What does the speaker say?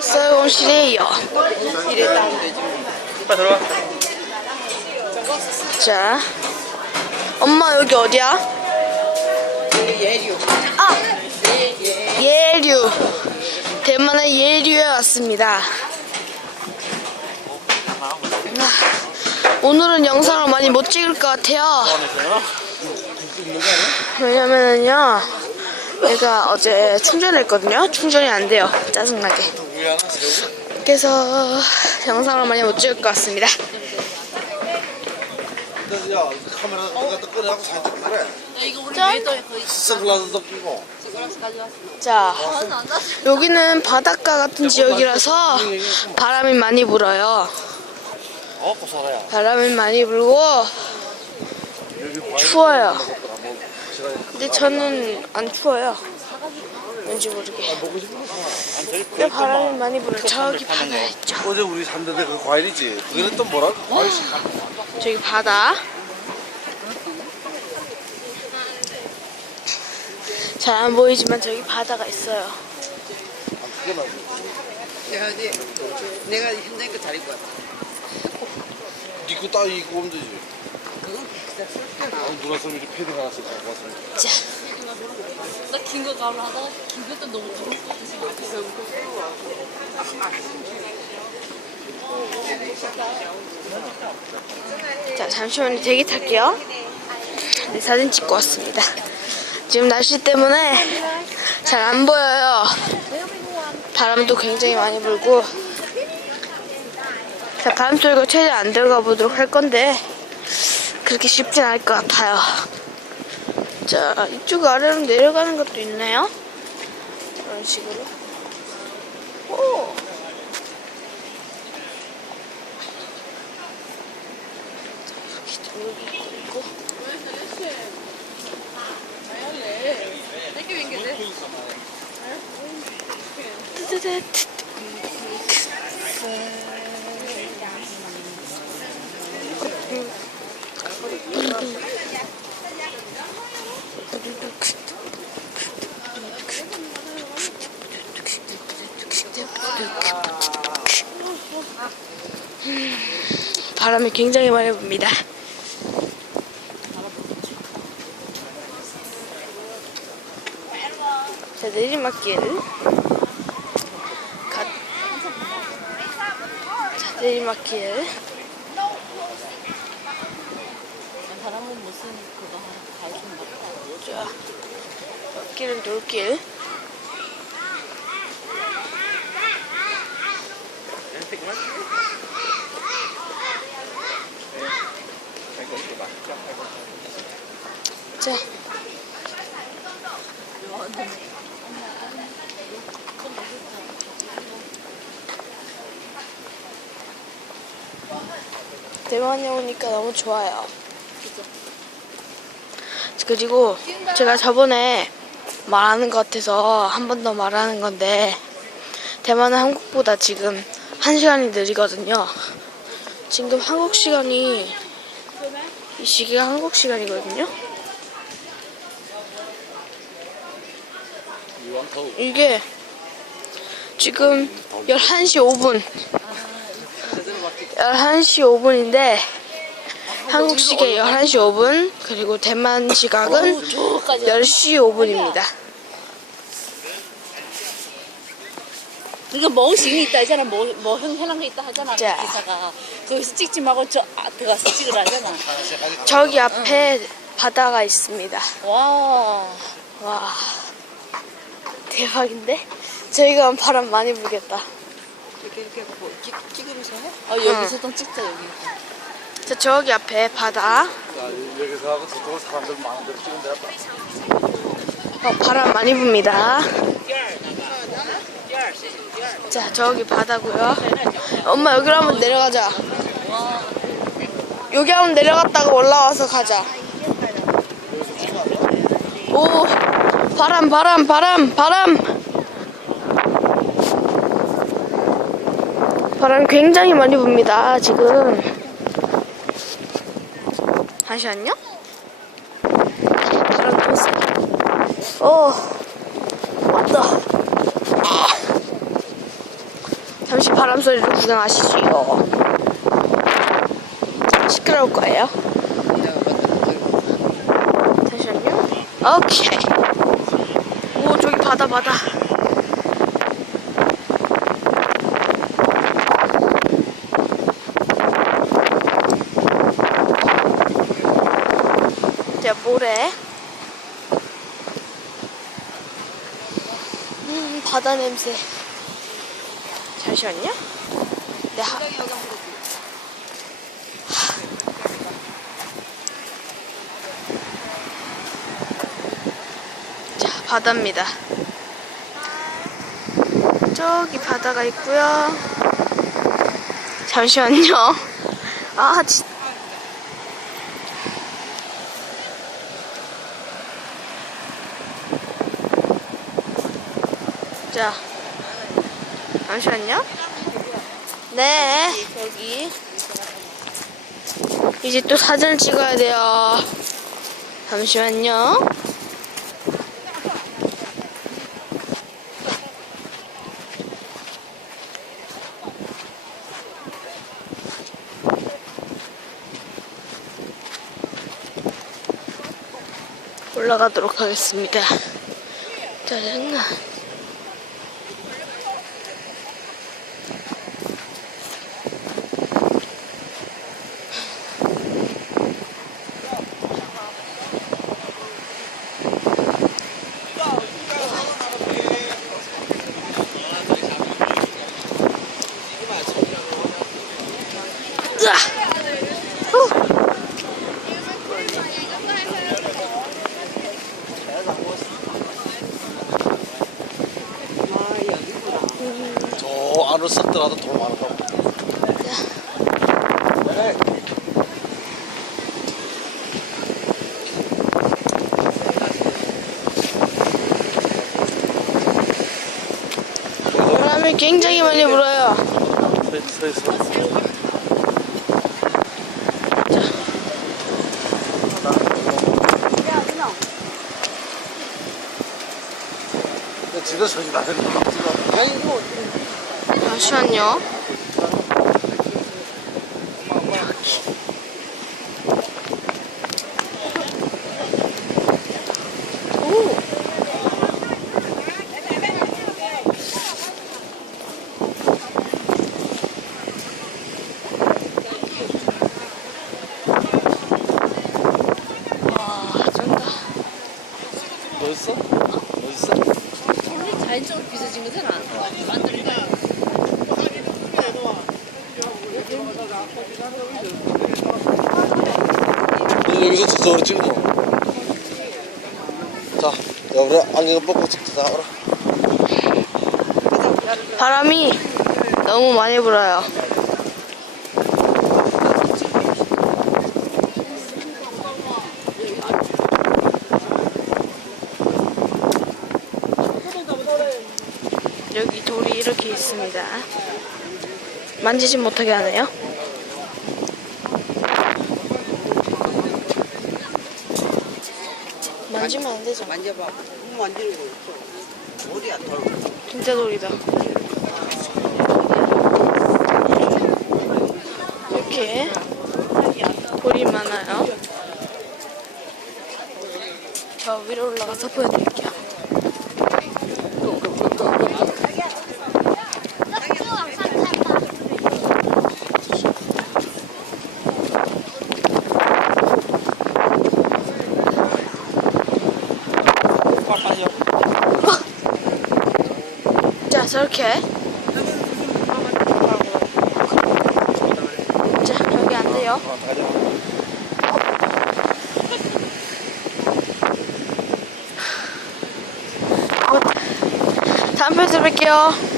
사무실이에요. 빨리 들어가. 자, 엄마 여기 어디야? 예류. 아, 예류. 대만의 예류에 왔습니다. 아, 오늘은 영상을 많이 못 찍을 것 같아요. 왜냐면은요, 내가 어제 충전했거든요. 충전이 안 돼요. 짜증나게. 그래서 영상을 많이 못 찍을 것 같습니다. 자, 여기는 바닷가 같은 지역이라서 바람이 많이 불어요. 바람이 많이 불고 추워요. 근데 저는 안 추워요. 왠지 모르게. 먹고 싶은 거 사. 근데 바람이 많이 불어. 저기 바다 있죠. 어제 우리 삼대대 그 과일이지. 그거는 또 뭐라? 과일 식감. 저기 바다. 잘 안 보이지만 저기 바다가 있어요. 그게 나고. 내가 이제 내가 힘드니까 잘 입고 왔다. 니거 따위 입고 오면 되지. 어, 누나 선물 패딩 하나 씩 갖고. 자, 나 긴 거 가려 하다가 긴 것도 너무 것 같아서 자 잠시만요. 대기 탈게요. 네, 사진 찍고 왔습니다. 지금 날씨 때문에 잘 안 보여요. 바람도 굉장히 많이 불고. 자, 바람 소리가 최대한 안 들어가 보도록 할 건데, 그렇게 쉽진 않을 것 같아요. 자, 이쪽 아래로 내려가는 것도 있나요? 이런 식으로. 오! 여기 있고 있고. 바람이 굉장히 많이 붑니다. 자, 내리막길. 가... 자, 내리막길. 바람은 무슨 그거 가르치는 것 같아. 자, 길은 돌길. 자. 대만에 오니까 너무 좋아요. 그리고 제가 저번에 말하는 것 같아서 한 번 더 말하는 건데 대만은 한국보다 지금 한 시간이 느리거든요. 지금 한국 시간이 이 시기가 한국 시간이거든요. 이게 지금 11시 5분 11시 5분인데 한국 시계 11시 5분 그리고 대만 시각은 저까지 10시 5분입니다. 그러니까 멍싱이 있다 하잖아. 뭐, 뭐 형, 해놓은 게 있다 하잖아. 자. 기사가. 거기서 찍지 말고 저 아, 들어가서 찍으라 하잖아. 저기 앞에 바다가 있습니다. 와. 와 대박인데? 저희가 바람 많이 불겠다. 이렇게 이렇게 뭐 찍, 찍으면서 해? 아, 여기서도 찍자, 여기. 자 저기 앞에 바다. 자, 여기서 하고 저쪽으로 사람들 많은 데로 찍은 데가 어, 바람 많이 붑니다. 자 저기 바다고요. 엄마 여기로 한번 내려가자. 여기 한번 내려갔다가 올라와서 가자. 오 바람 바람 바람 바람 바람 굉장히 많이 붑니다 지금 잠시만요 바람 또 세. 어 왔다 잠시 바람 소리를 구경하시지요. 시끄러울 거예요. 잠시만요. 오케이. 오 저기 바다 바다. 자 모래. 음 바다 냄새. 잠시만요. 네. 하... 자 바다입니다. 저기 바다가 있고요. 잠시만요. 아 진. 자, 잠시만요. 네, 여기. 이제 또 사진을 찍어야 돼요. 잠시만요. 올라가도록 하겠습니다. 짜증나. 으아! 후! 저 들어가도 돈 많다고. 네. 바람이 굉장히 많이 불어요. 서 있어. 집에 서지 나는 막 찍어. 아이고 잠시만요. 오. 와, 쩐다. 멋있어? 멋있어? 우리 자연적으로 빚어진 거잖아. 만드는 거야. 너 여기서 저쪽으로 찍어. 자, 야, 우리 안경 벗고 찍자. 자, 오라. 바람이 너무 많이 불어요. 여기 돌이 이렇게 있습니다. 만지지 못하게 하네요. 만지면 안 되죠. 만져봐 뭐 만지는 거 없어 머리야 덜 진짜 돌이다. 이렇게 돌이 많아요. 저 위로 올라가서 보여드릴게요. 자, 저렇게. 자, 여기 안 돼요. 다음 편에서 뵐게요.